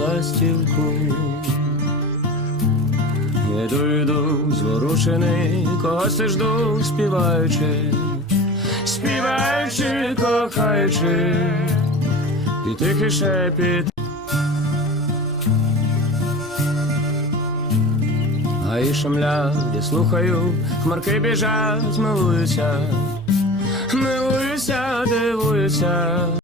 ластівку. Йду, йду, зворушений, когось жду, співаючи, співаючи, кохаючи, і тихий шепіт. Гаї шумлять, я слухаю, хмарки біжать, милуюся, милуюся, дивуюся.